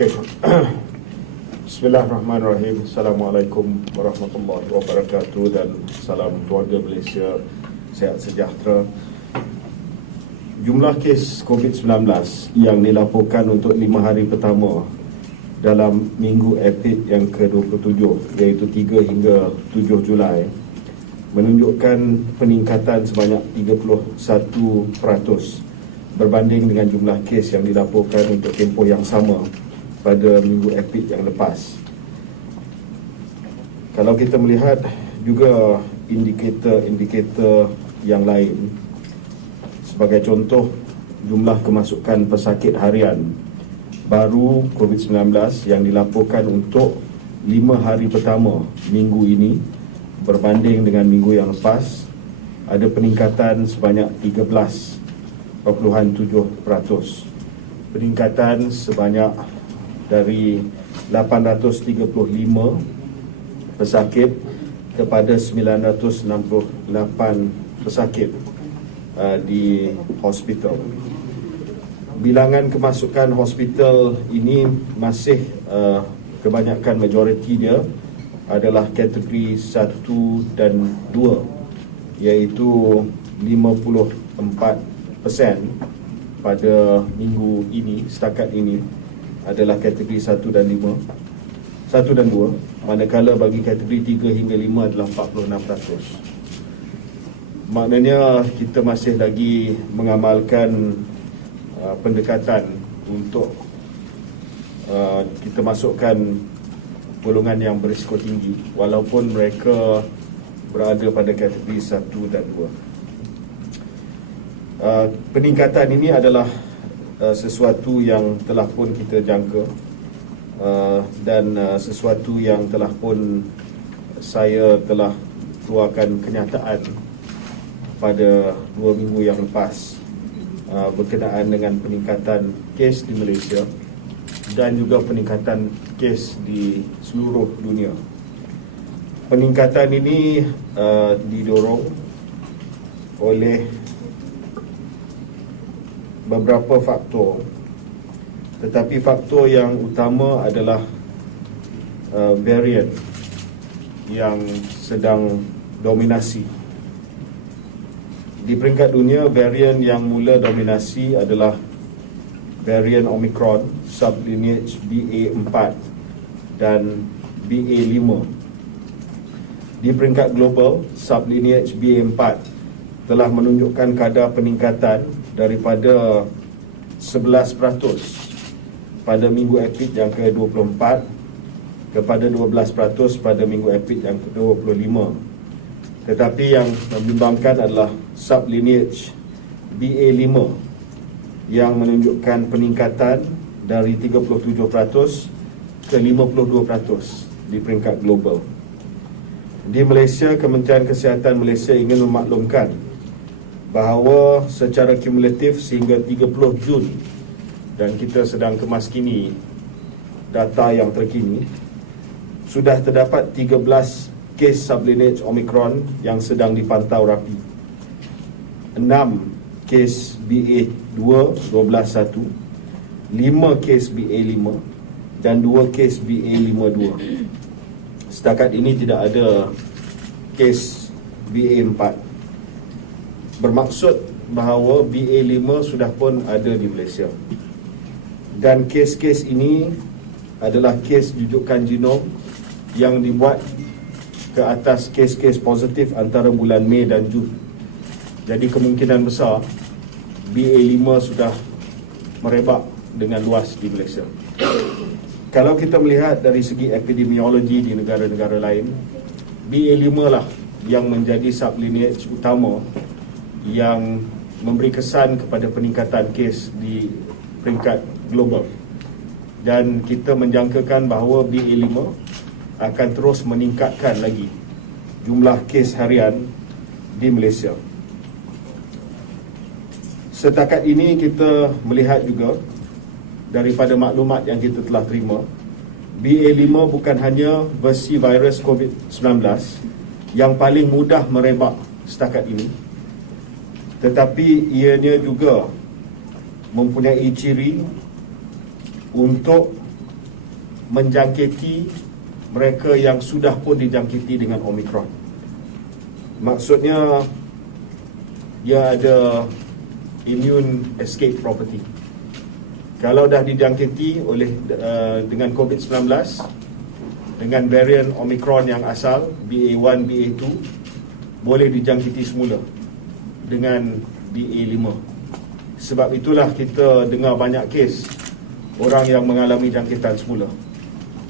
Okay. Bismillahirrahmanirrahim. Assalamualaikum warahmatullahi wabarakatuh dan salam keluarga Malaysia sihat sejahtera. Jumlah kes COVID-19 yang dilaporkan untuk 5 hari pertama dalam minggu epid yang ke-27 iaitu 3 hingga 7 Julai menunjukkan peningkatan sebanyak 31% berbanding dengan jumlah kes yang dilaporkan untuk tempoh yang sama pada minggu epid yang lepas. Kalau kita melihat juga indikator-indikator yang lain, sebagai contoh jumlah kemasukan pesakit harian baru COVID-19 yang dilaporkan untuk 5 hari pertama minggu ini berbanding dengan minggu yang lepas ada peningkatan sebanyak 13.7%. Peningkatan sebanyak dari 835 pesakit kepada 968 pesakit di hospital. Bilangan kemasukan hospital ini masih kebanyakan majoriti dia adalah kategori 1 dan 2 iaitu 54% pada minggu ini, setakat ini adalah kategori 1 dan 2, manakala bagi kategori 3 hingga 5 adalah 46%. Maknanya kita masih lagi mengamalkan pendekatan untuk kita masukkan golongan yang berisiko tinggi walaupun mereka berada pada kategori 1 dan 2. Peningkatan ini adalah sesuatu yang telah pun kita jangka dan sesuatu yang telah pun saya telah keluarkan kenyataan pada 2 minggu yang lepas berkenaan dengan peningkatan kes di Malaysia dan juga peningkatan kes di seluruh dunia. Peningkatan ini didorong oleh beberapa faktor, tetapi faktor yang utama adalah varian yang sedang dominasi. Di peringkat dunia, varian yang mula dominasi adalah varian Omicron, sublineage BA4 dan BA5. Di peringkat global, sublineage BA4 telah menunjukkan kadar peningkatan daripada 11% pada minggu epid yang ke-24 kepada 12% pada minggu epid yang ke-25. Tetapi yang membimbangkan adalah sublineage BA5 yang menunjukkan peningkatan dari 37% ke 52% di peringkat global. Di Malaysia, Kementerian Kesihatan Malaysia ingin memaklumkan bahawa secara kumulatif sehingga 30 Jun, dan kita sedang kemaskini data yang terkini, sudah terdapat 13 kes sublineage Omicron yang sedang dipantau rapi, 6 kes BA2 12.1, 5 kes BA5 dan 2 kes BA52. Setakat ini tidak ada kes BA4. Bermaksud bahawa BA5 sudah pun ada di Malaysia. Dan kes-kes ini adalah kes jujukan genom yang dibuat ke atas kes-kes positif antara bulan Mei dan Jun. Jadi kemungkinan besar BA5 sudah merebak dengan luas di Malaysia. Kalau kita melihat dari segi epidemiologi di negara-negara lain, BA5 lah yang menjadi sublineage utama yang memberi kesan kepada peningkatan kes di peringkat global. Dan kita menjangkakan bahawa BA5 akan terus meningkatkan lagi jumlah kes harian di Malaysia. Setakat ini kita melihat juga daripada maklumat yang kita telah terima, BA5 bukan hanya versi virus COVID-19 yang paling mudah merebak setakat ini, tetapi ianya juga mempunyai ciri untuk menjangkiti mereka yang sudah pun dijangkiti dengan Omicron. Maksudnya dia ada immune escape property. Kalau dah dijangkiti oleh dengan COVID-19 dengan varian Omicron yang asal BA1, BA2, boleh dijangkiti semula dengan BA5. Sebab itulah kita dengar banyak kes orang yang mengalami jangkitan semula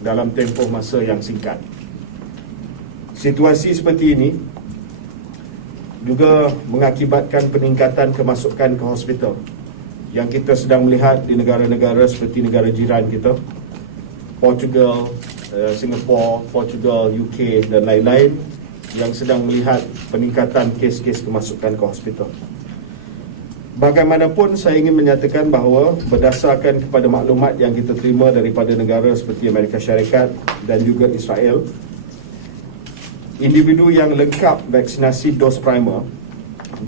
dalam tempoh masa yang singkat. Situasi seperti ini juga mengakibatkan peningkatan kemasukan ke hospital yang kita sedang melihat di negara-negara seperti negara jiran kita, Portugal, Singapore, Portugal, UK dan lain-lain, yang sedang melihat peningkatan kes-kes kemasukan ke hospital. Bagaimanapun, saya ingin menyatakan bahawa berdasarkan kepada maklumat yang kita terima daripada negara seperti Amerika Syarikat dan juga Israel, individu yang lengkap vaksinasi dos primer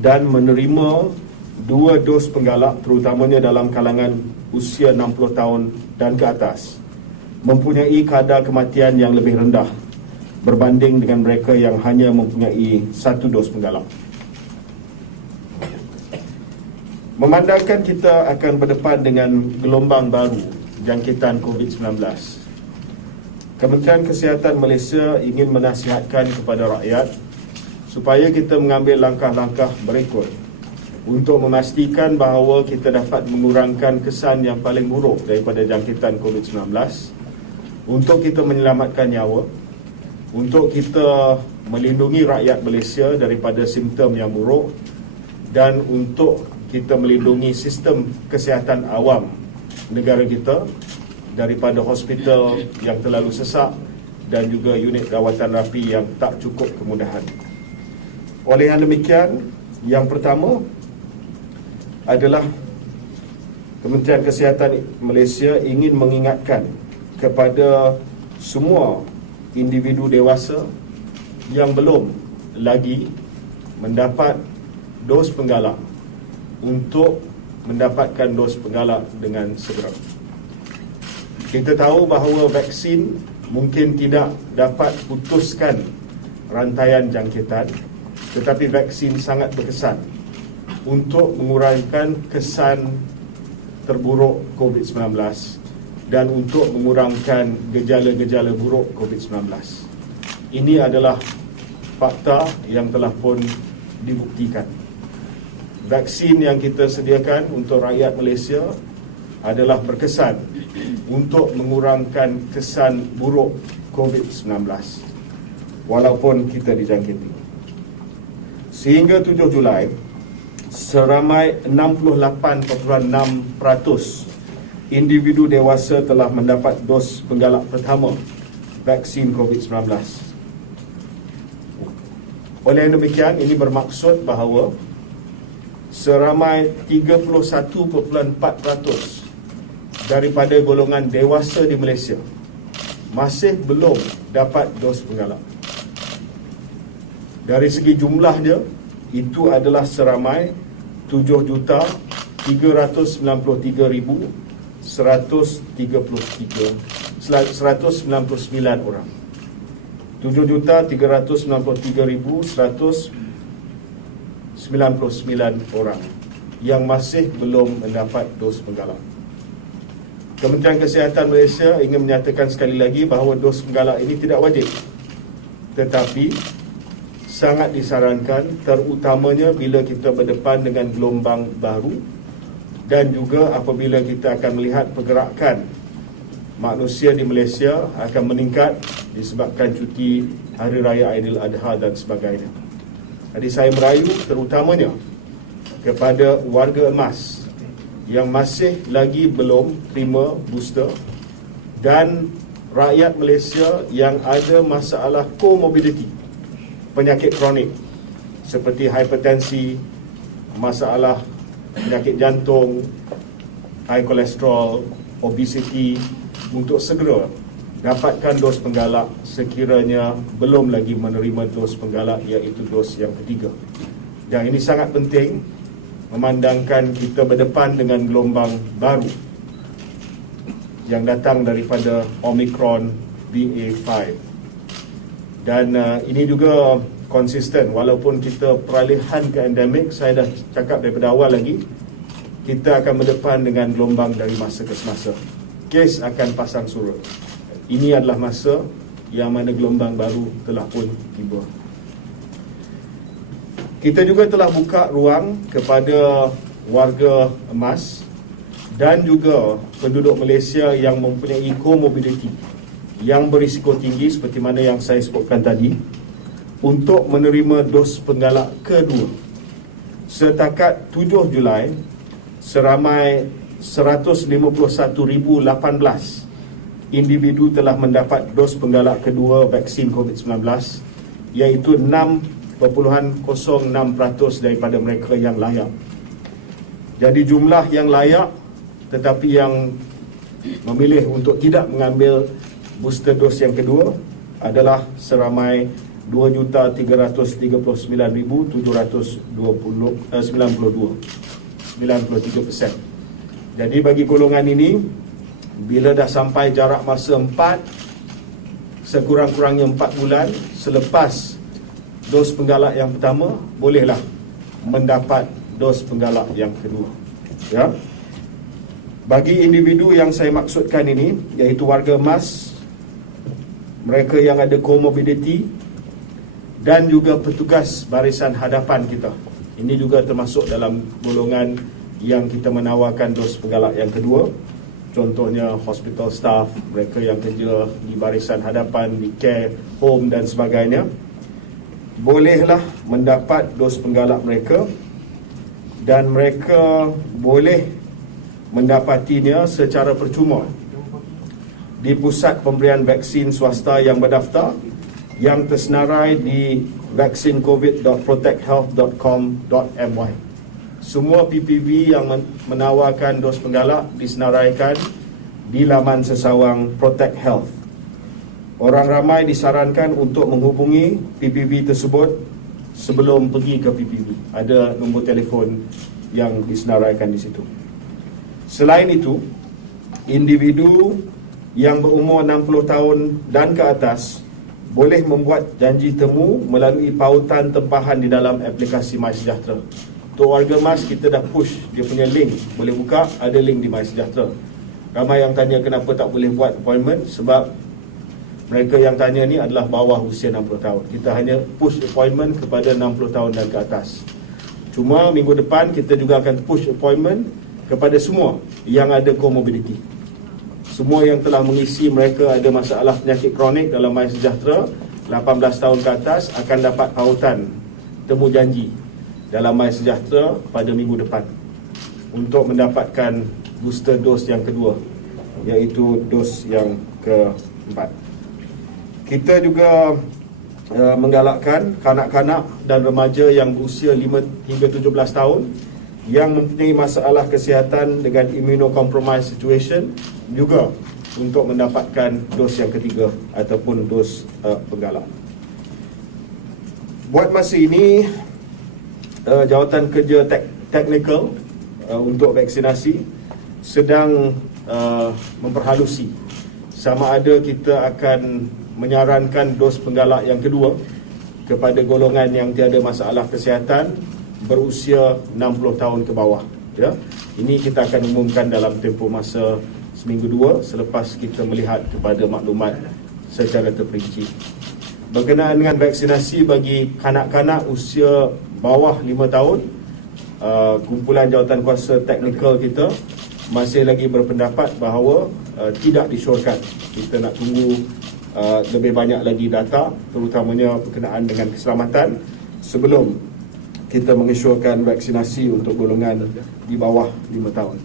dan menerima 2 dos penggalak, terutamanya dalam kalangan usia 60 tahun dan ke atas, mempunyai kadar kematian yang lebih rendah berbanding dengan mereka yang hanya mempunyai 1 dos penggalak. Memandangkan kita akan berdepan dengan gelombang baru jangkitan COVID-19, Kementerian Kesihatan Malaysia ingin menasihatkan kepada rakyat supaya kita mengambil langkah-langkah berikut untuk memastikan bahawa kita dapat mengurangkan kesan yang paling buruk daripada jangkitan COVID-19, untuk kita menyelamatkan nyawa, untuk kita melindungi rakyat Malaysia daripada simptom yang buruk, dan untuk kita melindungi sistem kesihatan awam negara kita daripada hospital yang terlalu sesak dan juga unit rawatan rapi yang tak cukup kemudahan. Oleh yang demikian, yang pertama adalah Kementerian Kesihatan Malaysia ingin mengingatkan kepada semua individu dewasa yang belum lagi mendapat dos penggalak untuk mendapatkan dos penggalak dengan segera. Kita tahu bahawa vaksin mungkin tidak dapat putuskan rantaian jangkitan, tetapi vaksin sangat berkesan untuk mengurangkan kesan terburuk COVID-19 dan untuk mengurangkan gejala-gejala buruk COVID-19. Ini adalah fakta yang telah pun dibuktikan. Vaksin yang kita sediakan untuk rakyat Malaysia adalah berkesan untuk mengurangkan kesan buruk COVID-19 walaupun kita dijangkiti. Sehingga 7 Julai, seramai 68.6% individu dewasa telah mendapat dos penggalak pertama vaksin COVID-19. Oleh yang demikian, ini bermaksud bahawa seramai 31.4% daripada golongan dewasa di Malaysia masih belum dapat dos penggalak. Dari segi jumlahnya, itu adalah seramai 7,393,199 orang. 7,393,199 orang yang masih belum mendapat dos penggalak. Kementerian Kesihatan Malaysia ingin menyatakan sekali lagi bahawa dos penggalak ini tidak wajib, tetapi sangat disarankan, terutamanya bila kita berdepan dengan gelombang baru dan juga apabila kita akan melihat pergerakan manusia di Malaysia akan meningkat disebabkan cuti Hari Raya Aidiladha dan sebagainya. Jadi saya merayu terutamanya kepada warga emas yang masih lagi belum terima booster dan rakyat Malaysia yang ada masalah komorbiditi, penyakit kronik seperti hipertensi, masalah penyakit jantung, high cholesterol, obesity, untuk segera dapatkan dos penggalak sekiranya belum lagi menerima dos penggalak, iaitu dos yang ketiga. Dan ini sangat penting memandangkan kita berdepan dengan gelombang baru yang datang daripada Omicron BA.5. Dan ini juga konsisten, walaupun kita peralihan ke endemik, saya dah cakap daripada awal lagi, kita akan berdepan dengan gelombang dari masa ke semasa. Kes akan pasang surut. Ini adalah masa yang mana gelombang baru telah pun tiba. Kita juga telah buka ruang kepada warga emas dan juga penduduk Malaysia yang mempunyai comorbidity, yang berisiko tinggi seperti mana yang saya sebutkan tadi, untuk menerima dos penggalak kedua. Setakat 7 Julai, seramai 151,018 individu telah mendapat dos penggalak kedua vaksin COVID-19, iaitu 6.06% daripada mereka yang layak. Jadi jumlah yang layak tetapi yang memilih untuk tidak mengambil booster dos yang kedua adalah seramai 2,339,792, 93%. Jadi bagi golongan ini, bila dah sampai jarak masa 4, sekurang-kurangnya 4 bulan selepas dos penggalak yang pertama, bolehlah mendapat dos penggalak yang kedua. Ya. Bagi individu yang saya maksudkan ini, iaitu warga emas, mereka yang ada comorbidity, dan juga petugas barisan hadapan kita. Ini juga termasuk dalam golongan yang kita menawarkan dos penggalak yang kedua. Contohnya hospital staff, mereka yang kerja di barisan hadapan, di care home dan sebagainya, bolehlah mendapat dos penggalak mereka, dan mereka boleh mendapatinya secara percuma di pusat pemberian vaksin swasta yang berdaftar yang tersenarai di vaccincovid.protecthealth.com.my. Semua PPV yang menawarkan dos penggalak disenaraikan di laman sesawang Protect Health. Orang ramai disarankan untuk menghubungi PPV tersebut sebelum pergi ke PPV. Ada nombor telefon yang disenaraikan di situ. Selain itu, individu yang berumur 60 tahun dan ke atas boleh membuat janji temu melalui pautan tempahan di dalam aplikasi MySejahtera. Untuk warga emas, kita dah push dia punya link. Boleh buka, ada link di MySejahtera. Ramai yang tanya kenapa tak boleh buat appointment, sebab mereka yang tanya ni adalah bawah usia 60 tahun. Kita hanya push appointment kepada 60 tahun dan ke atas. Cuma minggu depan kita juga akan push appointment kepada semua yang ada comorbidity. Semua yang telah mengisi mereka ada masalah penyakit kronik dalam MySejahtera 18 tahun ke atas akan dapat pautan temu janji dalam MySejahtera pada minggu depan untuk mendapatkan booster dos yang kedua, iaitu dos yang keempat. Kita juga menggalakkan kanak-kanak dan remaja yang berusia 5 hingga 17 tahun yang mempunyai masalah kesihatan dengan immunocompromised situation juga untuk mendapatkan dos yang ketiga ataupun dos penggalak. Buat masa ini, Jawatan Kerja Teknikal untuk vaksinasi sedang memperhalusi sama ada kita akan menyarankan dos penggalak yang kedua kepada golongan yang tiada masalah kesihatan berusia 60 tahun ke bawah. Ya. Ini kita akan umumkan dalam tempoh masa seminggu 2 selepas kita melihat kepada maklumat secara terperinci. Berkenaan dengan vaksinasi bagi kanak-kanak usia bawah 5 tahun, kumpulan Jawatankuasa Teknikal kita masih lagi berpendapat bahawa tidak disyorkan. Kita nak tunggu lebih banyak lagi data, terutamanya berkenaan dengan keselamatan, sebelum kita mengesyorkan vaksinasi untuk golongan di bawah 5 tahun.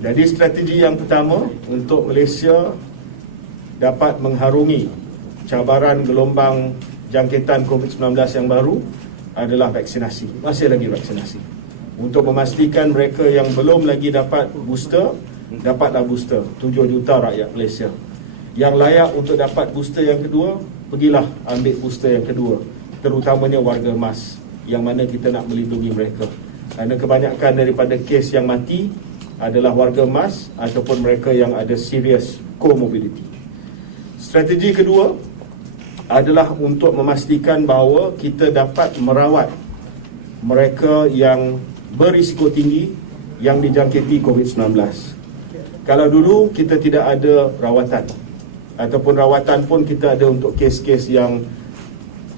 Jadi strategi yang pertama untuk Malaysia dapat mengharungi cabaran gelombang jangkitan COVID-19 yang baru adalah vaksinasi. Masih lagi vaksinasi. Untuk memastikan mereka yang belum lagi dapat booster, dapatlah booster. 7 juta rakyat Malaysia. Yang layak untuk dapat booster yang kedua, pergilah ambil booster yang kedua. Terutamanya warga emas, yang mana kita nak melindungi mereka. Kerana kebanyakan daripada kes yang mati adalah warga emas ataupun mereka yang ada serious comorbidity. Strategi kedua adalah untuk memastikan bahawa kita dapat merawat mereka yang berisiko tinggi yang dijangkiti COVID-19. Kalau dulu kita tidak ada rawatan, ataupun rawatan pun kita ada untuk kes-kes yang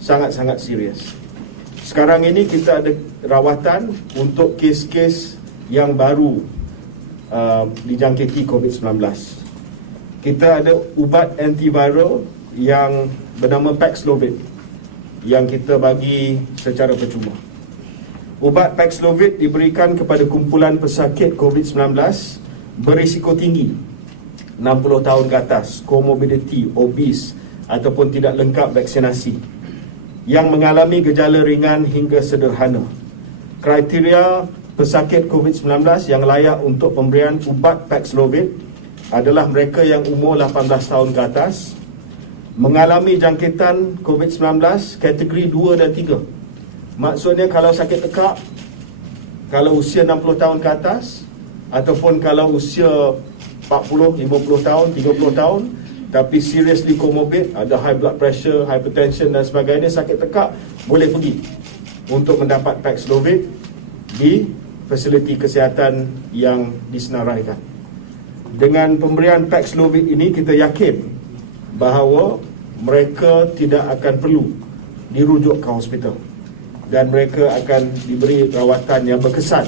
sangat-sangat serius. Sekarang ini kita ada rawatan untuk kes-kes yang baru dijangkiti COVID-19. Kita ada ubat antiviral yang bernama Paxlovid yang kita bagi secara percuma. Ubat Paxlovid diberikan kepada kumpulan pesakit COVID-19 berisiko tinggi, 60 tahun ke atas, comorbidity, obese ataupun tidak lengkap vaksinasi, yang mengalami gejala ringan hingga sederhana. Kriteria pesakit COVID-19 yang layak untuk pemberian ubat Paxlovid adalah mereka yang umur 18 tahun ke atas, mengalami jangkitan COVID-19 kategori 2 dan 3. Maksudnya kalau sakit tekak, kalau usia 60 tahun ke atas, ataupun kalau usia 40, 50 tahun, 30 tahun, tapi seriously comorbid, ada high blood pressure, hypertension dan sebagainya, sakit tekak, boleh pergi untuk mendapat Paxlovid di fasiliti kesihatan yang disenaraikan. Dengan pemberian Paxlovid ini, kita yakin bahawa mereka tidak akan perlu dirujuk ke hospital dan mereka akan diberi rawatan yang berkesan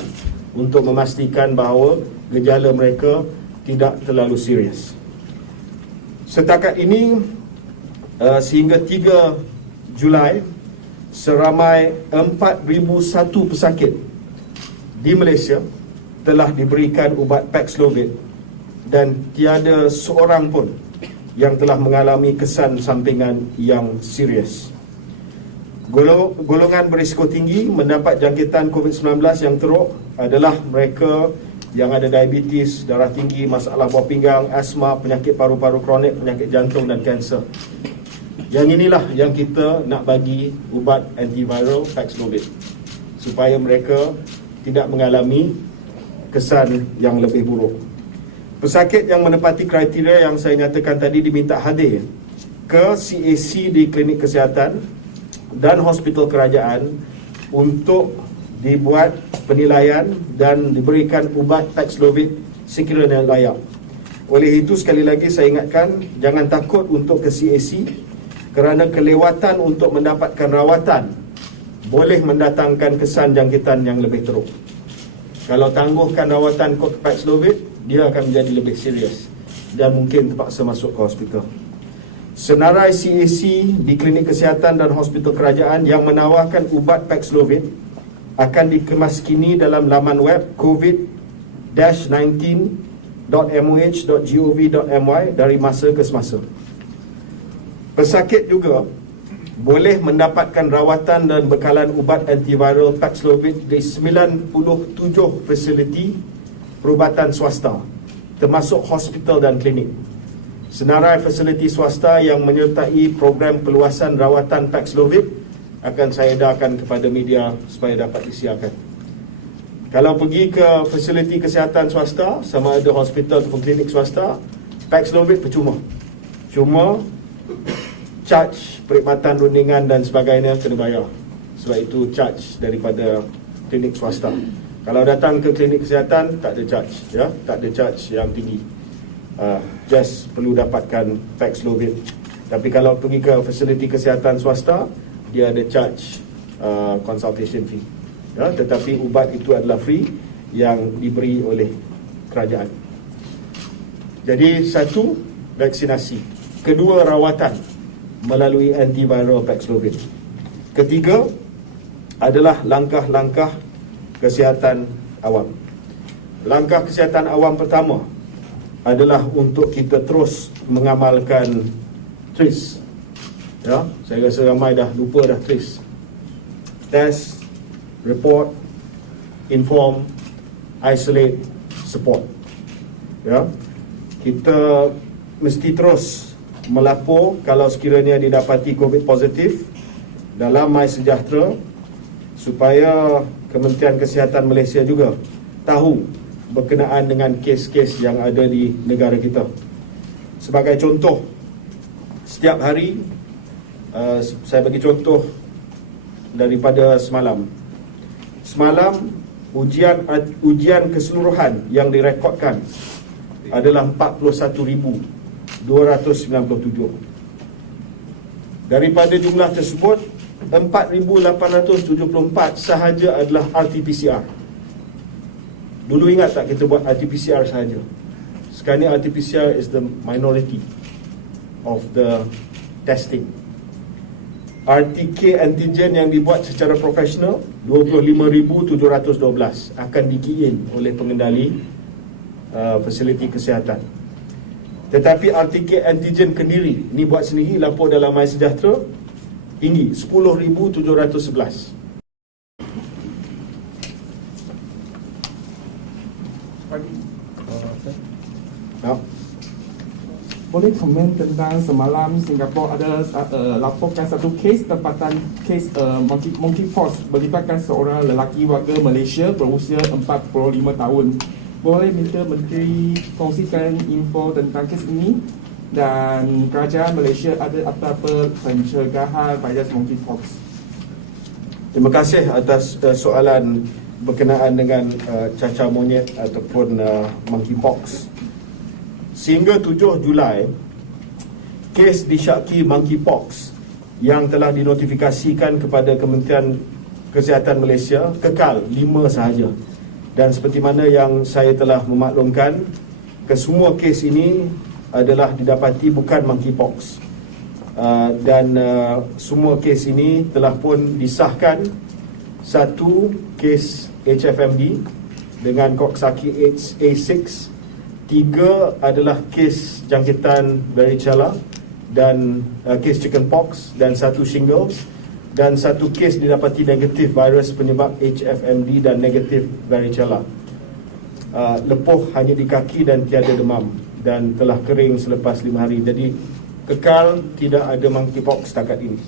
untuk memastikan bahawa gejala mereka tidak terlalu serius. Setakat ini, sehingga 3 Julai, seramai 4,001 pesakit di Malaysia telah diberikan ubat Paxlovid dan tiada seorang pun yang telah mengalami kesan sampingan yang serius. Golongan berisiko tinggi mendapat jangkitan COVID-19 yang teruk adalah mereka yang ada diabetes, darah tinggi, masalah buah pinggang, asma, penyakit paru-paru kronik, penyakit jantung dan kanser. Yang inilah yang kita nak bagi ubat antiviral Paxlovid supaya mereka tidak mengalami kesan yang lebih buruk. Pesakit yang menepati kriteria yang saya nyatakan tadi diminta hadir ke CAC di klinik kesihatan dan hospital kerajaan untuk dibuat penilaian dan diberikan ubat Paxlovid sekiranya layak. Oleh itu, sekali lagi saya ingatkan, jangan takut untuk ke CAC kerana kelewatan untuk mendapatkan rawatan boleh mendatangkan kesan jangkitan yang lebih teruk. Kalau tangguhkan rawatan Paxlovid, dia akan menjadi lebih serius dan mungkin terpaksa masuk ke hospital. Senarai CAC di klinik kesihatan dan hospital kerajaan yang menawarkan ubat Paxlovid akan dikemaskini dalam laman web covid-19.moh.gov.my dari masa ke semasa. Pesakit juga boleh mendapatkan rawatan dan bekalan ubat antiviral Paxlovid di 97 fasiliti perubatan swasta, termasuk hospital dan klinik. Senarai fasiliti swasta yang menyertai program peluasan rawatan Paxlovid akan saya edarkan kepada media supaya dapat disiarkan. Kalau pergi ke fasiliti kesihatan swasta, sama ada hospital ataupun klinik swasta, Paxlovid percuma. Cuma charge perkhidmatan rundingan dan sebagainya kena bayar. Sebab itu charge daripada klinik swasta. Kalau datang ke klinik kesihatan, tak ada charge, ya, tak ada charge yang tinggi. Just perlu dapatkan Paxlovid. Tapi kalau pergi ke fasiliti kesihatan swasta, dia ada charge consultation fee, ya, tetapi ubat itu adalah free yang diberi oleh kerajaan. Jadi, satu, vaksinasi. Kedua, rawatan melalui antiviral Paxlovid. Ketiga adalah langkah-langkah kesihatan awam. Langkah kesihatan awam pertama adalah untuk kita terus mengamalkan TRIS. Ya, saya rasa ramai dah lupa dah TRIS. Test, report, inform, isolate, support. Ya, kita mesti terus melapor kalau sekiranya didapati COVID positif dalam MySejahtera supaya Kementerian Kesihatan Malaysia juga tahu berkenaan dengan kes-kes yang ada di negara kita. Sebagai contoh, setiap hari saya bagi contoh daripada semalam. Semalam ujian keseluruhan yang direkodkan adalah 41,297. Daripada jumlah tersebut, 4,874 sahaja adalah RT-PCR. Dulu ingat tak kita buat RT-PCR sahaja? Sekarang ni RT-PCR is the minority of the testing. RTK antigen yang dibuat secara profesional 25,712 akan di-key-in oleh pengendali fasiliti kesihatan. Tetapi RTK antigen Kendiri ni buat sendiri, lapor dalam MySejahtera, tinggi 10,711. Boleh komen tentang semalam Singapura ada laporkan satu kes tempatan kes monkeypox melibatkan seorang lelaki warga Malaysia berusia 45 tahun. Boleh minta Menteri kongsikan info tentang kes ini dan kerajaan Malaysia ada apa-apa pencegahan virus monkeypox? Terima kasih atas soalan berkenaan dengan cacar monyet ataupun monkeypox. Sehingga 7 Julai, kes disyaki monkeypox yang telah dinotifikasikan kepada Kementerian Kesihatan Malaysia kekal 5 sahaja. Dan seperti mana yang saya telah memaklumkan, kesemua kes ini adalah didapati bukan monkeypox. Dan semua kes ini telah pun disahkan. Satu kes HFMD dengan Coxsackie A6, 3 adalah kes jangkitan varicella dan kes chickenpox, dan 1 shingles, dan 1 kes didapati negatif virus penyebab HFMD dan negatif varicella. Lepuh hanya di kaki dan tiada demam dan telah kering selepas 5 hari. Jadi kekal tidak ada monkeypox setakat ini.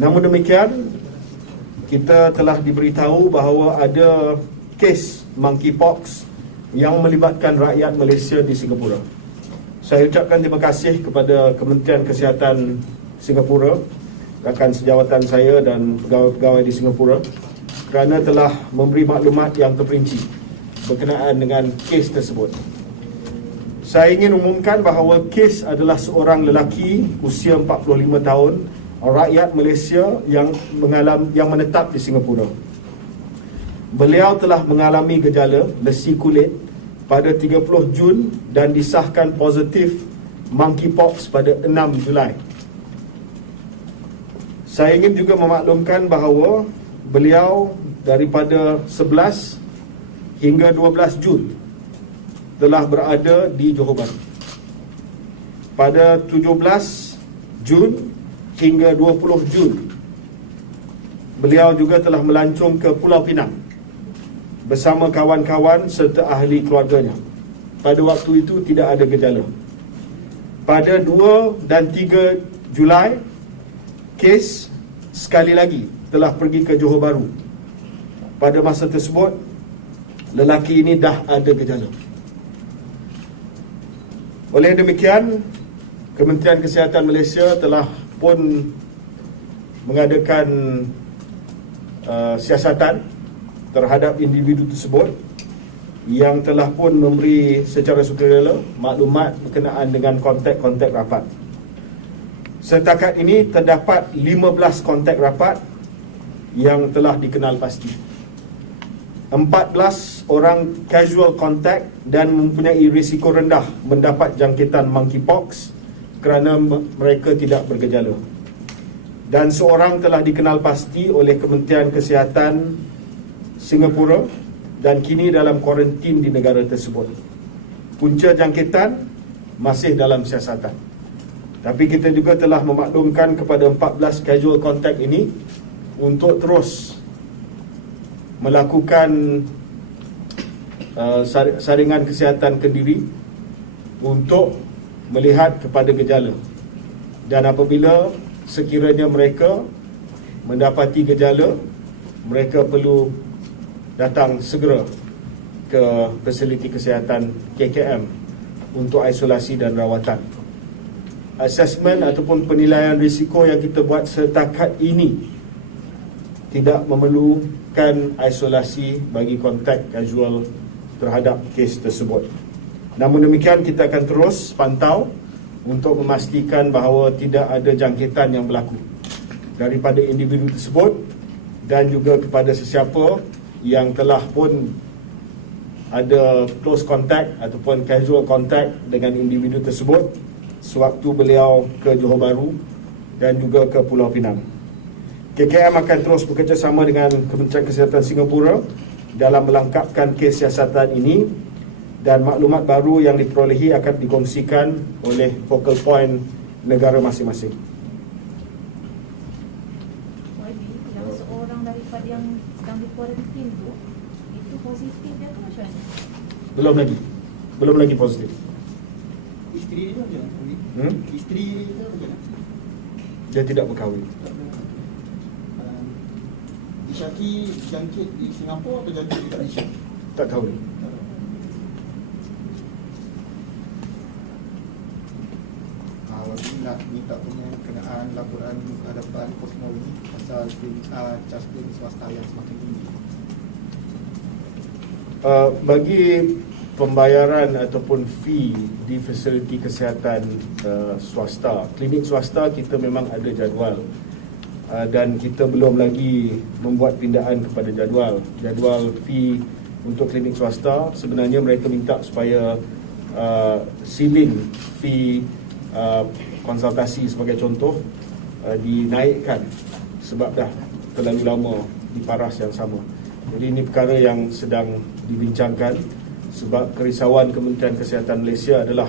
Namun demikian, kita telah diberitahu bahawa ada kes monkeypox yang melibatkan rakyat Malaysia di Singapura. Saya ucapkan terima kasih kepada Kementerian Kesihatan Singapura, rakan sejawatan saya dan pegawai-pegawai di Singapura kerana telah memberi maklumat yang terperinci berkenaan dengan kes tersebut. Saya ingin umumkan bahawa kes adalah seorang lelaki usia 45 tahun, rakyat Malaysia yang menetap di Singapura. Beliau telah mengalami gejala lesi kulit pada 30 Jun dan disahkan positif monkeypox pada 6 Julai. Saya ingin juga memaklumkan bahawa beliau daripada 11 hingga 12 Jun telah berada di Johor Bahru. Pada 17 Jun hingga 20 Jun, beliau juga telah melancong ke Pulau Pinang bersama kawan-kawan serta ahli keluarganya. Pada waktu itu tidak ada gejala. Pada 2 dan 3 Julai, kes sekali lagi telah pergi ke Johor Bahru. Pada masa tersebut, lelaki ini dah ada gejala. Oleh demikian, Kementerian Kesihatan Malaysia telah pun mengadakan siasatan terhadap individu tersebut yang telah pun memberi secara sukarela maklumat berkenaan dengan kontak-kontak rapat. Setakat ini terdapat 15 kontak rapat yang telah dikenal pasti. 14 orang casual contact dan mempunyai risiko rendah mendapat jangkitan monkeypox kerana mereka tidak bergejala. Dan seorang telah dikenal pasti oleh Kementerian Kesihatan Singapura dan kini dalam kuarantin di negara tersebut. Punca jangkitan masih dalam siasatan. Tapi kita juga telah memaklumkan kepada 14 casual contact ini untuk terus melakukan saringan kesihatan Kendiri untuk melihat kepada gejala. Dan apabila sekiranya mereka mendapati gejala, mereka perlu datang segera ke ke fasiliti kesihatan KKM untuk isolasi dan rawatan. Asesmen ataupun penilaian risiko yang kita buat setakat ini tidak memerlukan isolasi bagi kontak kasual terhadap kes tersebut. Namun demikian, kita akan terus pantau untuk memastikan bahawa tidak ada jangkitan yang berlaku daripada individu tersebut dan juga kepada sesiapa yang telah pun ada close contact ataupun casual contact dengan individu tersebut sewaktu beliau ke Johor Bahru dan juga ke Pulau Pinang. KKM akan terus bekerjasama dengan Kementerian Kesihatan Singapura dalam melengkapkan kes siasatan ini, dan maklumat baru yang diperolehi akan dikongsikan oleh focal point negara masing-masing. Yang seorang daripada yang sedang dikuarantin tu, itu positif dia tu macam mana? Belum lagi positif. Isteri dia macam mana? Isteri dia macam mana? Dia tidak berkahwin. Disyaki jangkit di Singapura atau jangkit di Malaysia? Tak kahwin. Waktu nak minta punya kenaan laporan ke hadapan kosmologi pasal cas klaim swasta yang semakin tinggi. Bagi pembayaran ataupun fee di fasiliti kesihatan swasta, klinik swasta, kita memang ada jadual dan kita belum lagi membuat pindaan kepada jadual fee untuk klinik swasta. Sebenarnya mereka minta supaya ceiling fee konsultasi sebagai contoh dinaikkan sebab dah terlalu lama di paras yang sama. Jadi ini perkara yang sedang dibincangkan sebab kerisauan Kementerian Kesihatan Malaysia adalah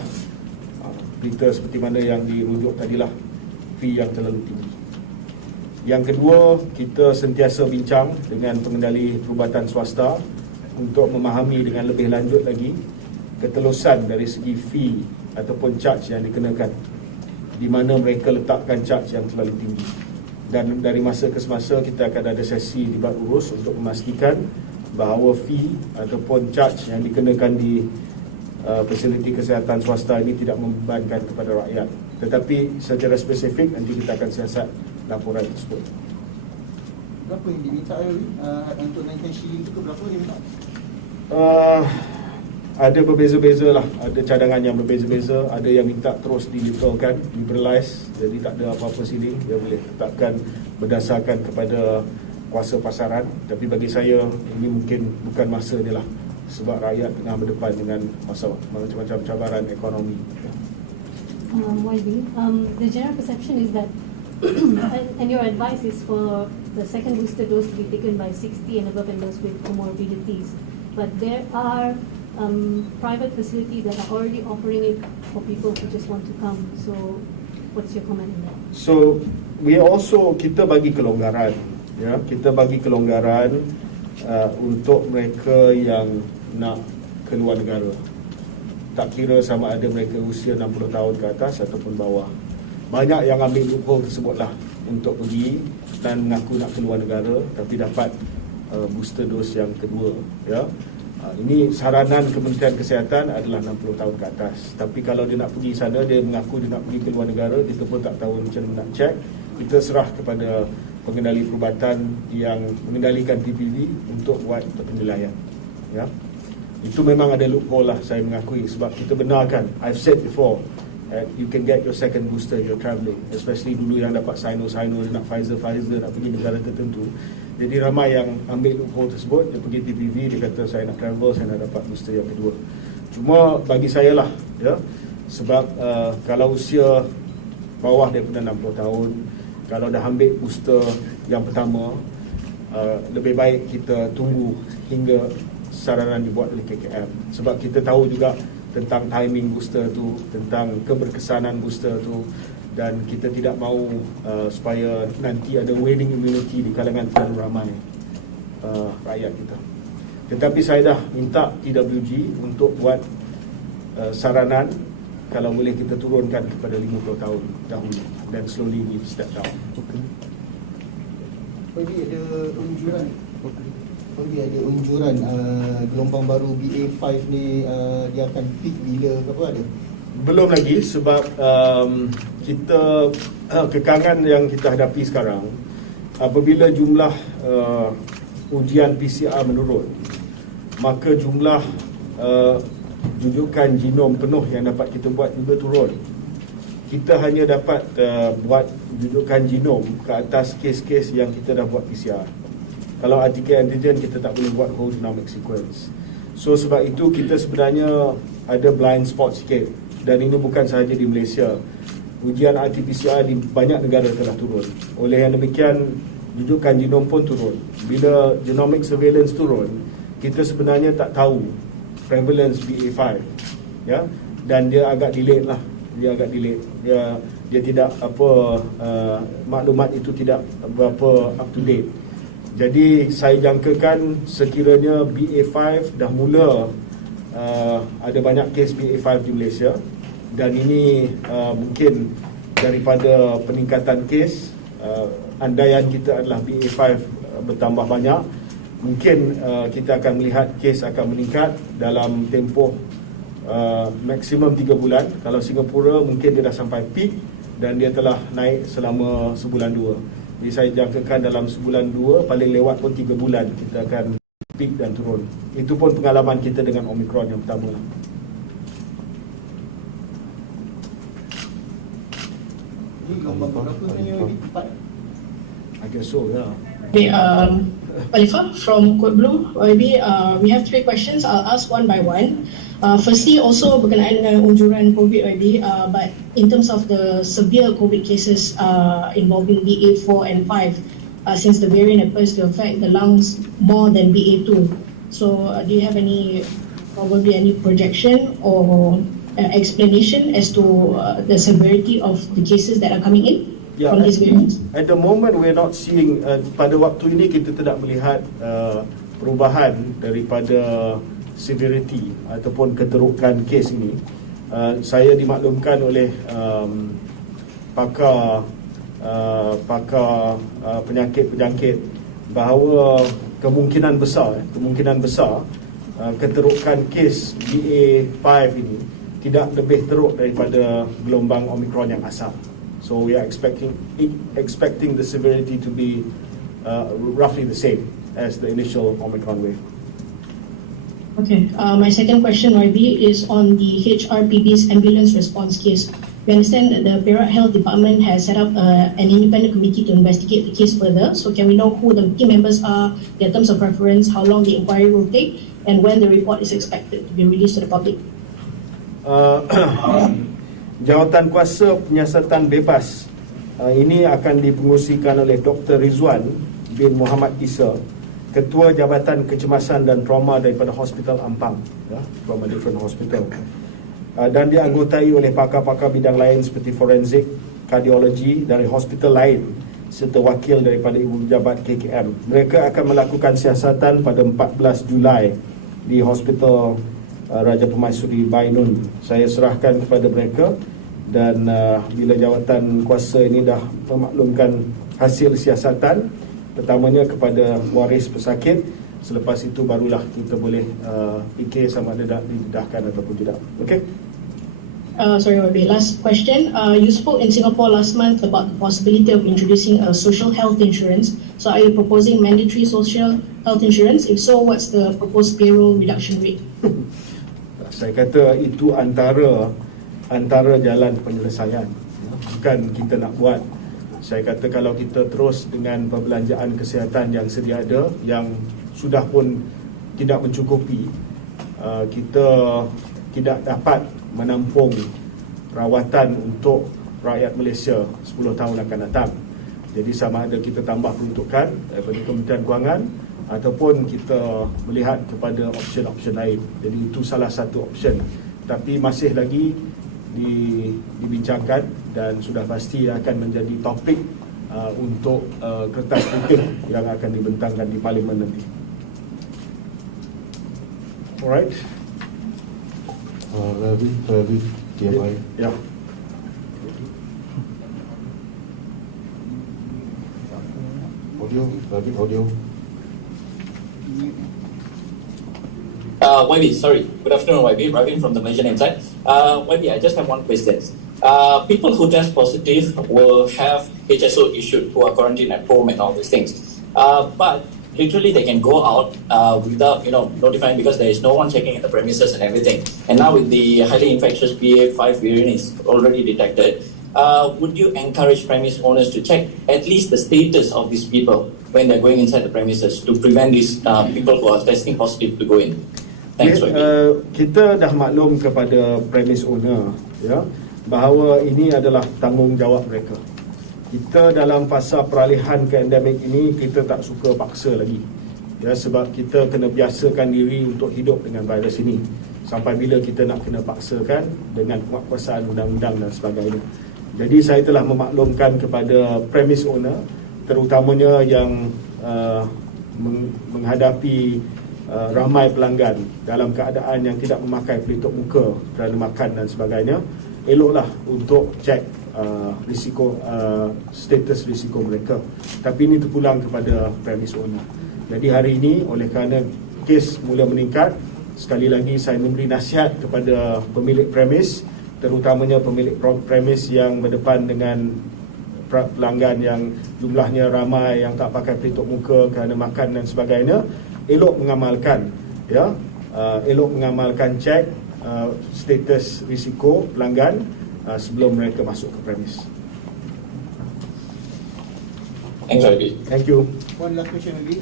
berita seperti mana yang dirujuk tadilah, fee yang terlalu tinggi. Yang kedua, kita sentiasa bincang dengan pengendali perubatan swasta untuk memahami dengan lebih lanjut lagi ketelusan dari segi fee ataupun charge yang dikenakan, di mana mereka letakkan charge yang terlalu tinggi. Dan dari masa ke semasa kita akan ada sesi dibat urus untuk memastikan bahawa fee ataupun charge yang dikenakan di fasiliti kesihatan swasta ini tidak membebankan kepada rakyat. Tetapi secara spesifik nanti kita akan siasat laporan tersebut. Berapa yang diminta untuk naikkan shilling itu, berapa dia minta? Ada berbeza-beza lah, ada cadangan yang berbeza-beza. Ada yang minta terus liberalize, jadi tak ada apa-apa ceiling, dia boleh tetapkan berdasarkan kepada kuasa pasaran. Tapi bagi saya ini mungkin bukan masa dia lah, sebab rakyat tengah berdepan dengan macam-macam cabaran ekonomi. YB, the general perception is that and your advice is for the second booster dose to be taken by 60 and above and those with comorbidities, but there are private facilities that are already offering it for people who just want to come. So what's your comment on that? So kita bagi kelonggaran, ya, kita bagi kelonggaran untuk mereka yang nak keluar negara. Tak kira sama ada mereka usia 60 tahun ke atas ataupun bawah. Banyak yang ambil loophole tersebutlah untuk pergi dan mengaku nak keluar negara tapi dapat booster dose yang kedua, ya. Ini saranan Kementerian Kesihatan adalah 60 tahun ke atas. Tapi kalau dia nak pergi sana, dia mengaku dia nak pergi ke luar negara, kita pun tak tahu macam mana nak check. Kita serah kepada pengendali perubatan yang mengendalikan PPV untuk buat penilaian, ya. Itu memang ada loophole lah, saya mengakui, sebab kita benarkan. I've said before, you can get your second booster if you're travelling, especially dulu yang dapat Sino, nak Pfizer, nak pergi negara tertentu. Jadi ramai yang ambil loophole tersebut, dia pergi PPV, dia kata saya nak travel, saya nak dapat booster yang kedua. Cuma bagi saya lah, ya, sebab kalau usia bawah daripada 60 tahun, kalau dah ambil booster yang pertama, lebih baik kita tunggu hingga saranan dibuat oleh KKM. Sebab kita tahu juga tentang timing booster tu, tentang keberkesanan booster tu, dan kita tidak mahu supaya nanti ada waning immunity di kalangan terlalu ramai rakyat kita. Tetapi saya dah minta TWG untuk buat saranan, kalau boleh kita turunkan kepada 50 tahun dahulu dan slowly we step down. Jadi ada penjualan dia ada unjuran gelombang baru BA5 ni dia akan peak bila ke apa ada? Belum lagi sebab kita kekangan yang kita hadapi sekarang, apabila jumlah ujian PCR menurun, maka jumlah jujukan genom penuh yang dapat kita buat juga turun. Kita hanya dapat buat jujukan genom ke atas kes-kes yang kita dah buat PCR. Kalau antigen kita tak boleh buat whole genomic sequence. So sebab itu kita sebenarnya ada blind spot sikit. Dan ini bukan sahaja di Malaysia. Ujian RT-PCR di banyak negara telah turun. Oleh yang demikian, jujukan genom pun turun. Bila genomic surveillance turun, kita sebenarnya tak tahu prevalence BA5, ya, dan dia agak delayed lah. Dia agak delayed. Dia tidak maklumat itu tidak berapa up to date. Jadi saya jangkakan sekiranya BA5 dah mula ada banyak kes BA5 di Malaysia, dan ini mungkin daripada peningkatan kes, andaian kita adalah BA5 bertambah banyak, mungkin kita akan melihat kes akan meningkat dalam tempoh maksimum 3 bulan. Kalau Singapura mungkin dia dah sampai peak dan dia telah naik selama sebulan 2. Jadi saya jangkakan dalam sebulan 2, paling lewat pun 3 bulan kita akan peak dan turun. Itu pun pengalaman kita dengan Omicron yang pertama. Ini gelombang berapa sebenarnya lebih tepat? I guess so, yeah. Okay, Khalifa from Code Blue OIB, we have 3 questions. I'll ask one by one. Firstly, also berkenaan dengan unjuran COVID OIB, but in terms of the severe COVID cases involving BA4 and 5, since the variant appears to affect the lungs more than BA2. So do you have probably any projection or explanation as to the severity of the cases that are coming in from these variants? At the moment we're not seeing, pada waktu ini kita tidak melihat perubahan daripada severity ataupun keterukan kes ini. Saya dimaklumkan oleh pakar penyakit bahawa kemungkinan besar keterukan kes BA5 ini tidak lebih teruk daripada gelombang Omicron yang asal. So we are expecting the severity to be roughly the same as the initial Omicron wave. Okay, my second question, YB, is on the HRPB's ambulance response case. We understand that the Perak Health Department has set up an independent committee to investigate the case further. So can we know who the key members are, their terms of reference, how long the inquiry will take, and when the report is expected to be released to the public? Jawatan kuasa penyiasatan bebas ini akan dipengurusikan oleh Dr. Rizwan bin Muhammad Isa, Ketua Jabatan Kecemasan dan Trauma daripada Hospital Ampang, ya, from a different hospital. Dan dianggotai oleh pakar-pakar bidang lain seperti forensik, kardiologi dari hospital lain serta wakil daripada Ibu Pejabat KKM. Mereka akan melakukan siasatan pada 14 Julai di Hospital Raja Permaisuri Bainun. Saya serahkan kepada mereka, dan bila jawatan kuasa ini dah memaklumkan hasil siasatan, pertamanya kepada waris pesakit, selepas itu barulah kita boleh fikir sama ada didedahkan ataupun tidak. Okay? Sorry, YB, last question. You spoke in Singapore last month about the possibility of introducing a social health insurance. So are you proposing mandatory social health insurance? If so, what's the proposed payroll reduction rate? Saya kata itu antara jalan penyelesaian, bukan kita nak buat. Saya kata kalau kita terus dengan perbelanjaan kesihatan yang sedia ada, yang sudah pun tidak mencukupi, kita tidak dapat menampung rawatan untuk rakyat Malaysia 10 tahun akan datang. Jadi sama ada kita tambah peruntukan daripada Kementerian Kewangan ataupun kita melihat kepada option-option lain. Jadi itu salah satu option, tapi masih lagi dibincangkan dan sudah pasti akan menjadi topik untuk kertas putih yang akan dibentangkan di Parlimen nanti. Alright. Ravi, TMI. Ya. Audio, Ravi, audio. YB, sorry. Good afternoon, YB. Ravin from the Malaysian Insight. YB, I just have one question. People who test positive will have HSO issued who are quarantined at home and all these things. But literally they can go out without notifying because there is no one checking at the premises and everything. And now with the highly infectious BA5 variant is already detected, would you encourage premise owners to check at least the status of these people when they're going inside the premises to prevent these people who are testing positive to go in? Thanks, YB. Kita dah maklum kepada premise owner ya, bahawa ini adalah tanggungjawab mereka. Kita dalam fasa peralihan ke endemik ini, kita tak suka paksa lagi ya, sebab kita kena biasakan diri untuk hidup dengan virus ini. Sampai bila kita nak kena paksakan dengan penguatkuasaan undang-undang dan sebagainya. Jadi saya telah memaklumkan kepada premise owner, terutamanya yang menghadapi ramai pelanggan dalam keadaan yang tidak memakai pelitup muka kerana makan dan sebagainya, eloklah untuk cek risiko, status risiko mereka. Tapi ini terpulang kepada premise owner. Jadi hari ini oleh kerana kes mula meningkat, sekali lagi saya memberi nasihat kepada pemilik premis, terutamanya pemilik premis yang berdepan dengan pelanggan yang jumlahnya ramai yang tak pakai pelitup muka kerana makan dan sebagainya, elok mengamalkan ya, elok mengamalkan cek status risiko pelanggan sebelum mereka masuk ke premis. Thanks, YB. Thank you. One last question lagi.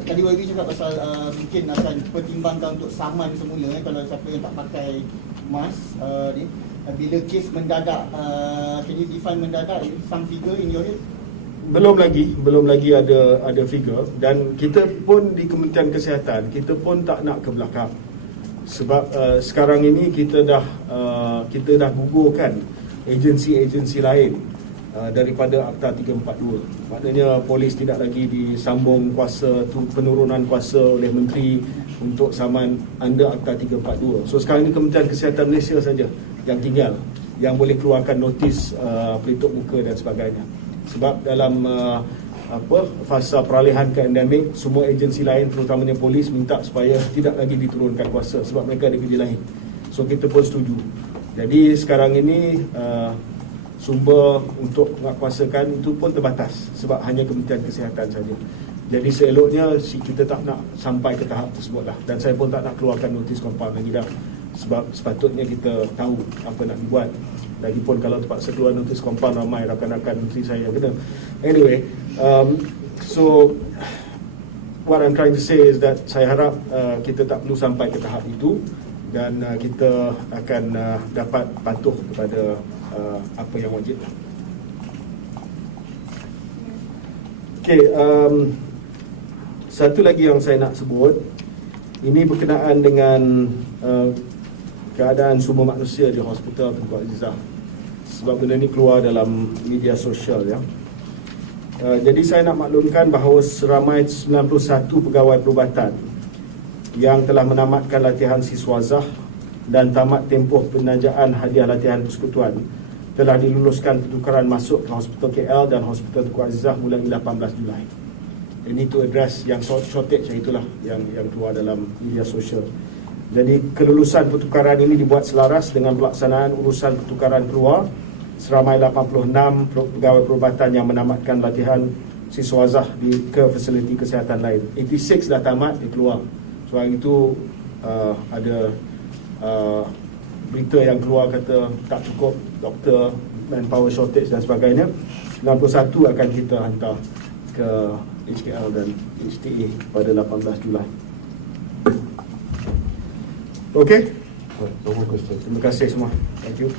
Tadi YB cakap pasal mungkin akan pertimbangkan untuk saman semula kalau siapa yang tak pakai mask ni. Bila kes mendadak, can you define mendadak? Some figure in your head? Belum lagi ada figure, dan kita pun di Kementerian Kesihatan kita pun tak nak ke belakang sebab sekarang ini kita dah gugurkan agensi-agensi lain daripada Akta 342. Maknanya polis tidak lagi disambung kuasa penurunan kuasa oleh menteri untuk saman under Akta 342. So sekarang ini Kementerian Kesihatan Malaysia saja yang tinggal yang boleh keluarkan notis pelitup muka dan sebagainya. Sebab dalam fasa peralihan ke endemik, semua agensi lain terutamanya polis minta supaya tidak lagi diturunkan kuasa sebab mereka ada kerja lain. So kita pun setuju. Jadi sekarang ini sumber untuk menguatkuasakan itu pun terbatas sebab hanya Kementerian Kesihatan saja. Jadi seeloknya kita tak nak sampai ke tahap tersebut lah, dan saya pun tak nak keluarkan notis compound lagi dah sebab sepatutnya kita tahu apa nak dibuat. Lagipun kalau terpaksa keluar notis compound, ramai rakan-rakan menteri saya yang kena. Anyway, so what I'm trying to say is that saya harap kita tak perlu sampai ke tahap itu, dan kita akan dapat patuh kepada apa yang wajib. Okay, satu lagi yang saya nak sebut, ini berkenaan dengan keadaan sumber manusia di Hospital Tunku Azizah. Sebab benda ni keluar dalam media sosial ya. Jadi saya nak maklumkan bahawa seramai 91 pegawai perubatan yang telah menamatkan latihan siswazah dan tamat tempoh penajaan hadiah latihan persekutuan telah diluluskan pertukaran masuk ke Hospital KL dan Hospital Tunku Azizah mulai 18 Julai. Ini to address yang shortage yang itulah yang keluar dalam media sosial. Jadi kelulusan pertukaran ini dibuat selaras dengan pelaksanaan urusan pertukaran keluar seramai 86 pegawai perubatan yang menamatkan latihan siswazah ke fasiliti kesihatan lain. 86 dah tamat, dia keluar. So hari itu ada berita yang keluar kata tak cukup doktor, manpower shortage dan sebagainya. 91 akan kita hantar ke HKL dan HTA pada 18 Julai. Okey? No more questions. Terima kasih semua. Thank you.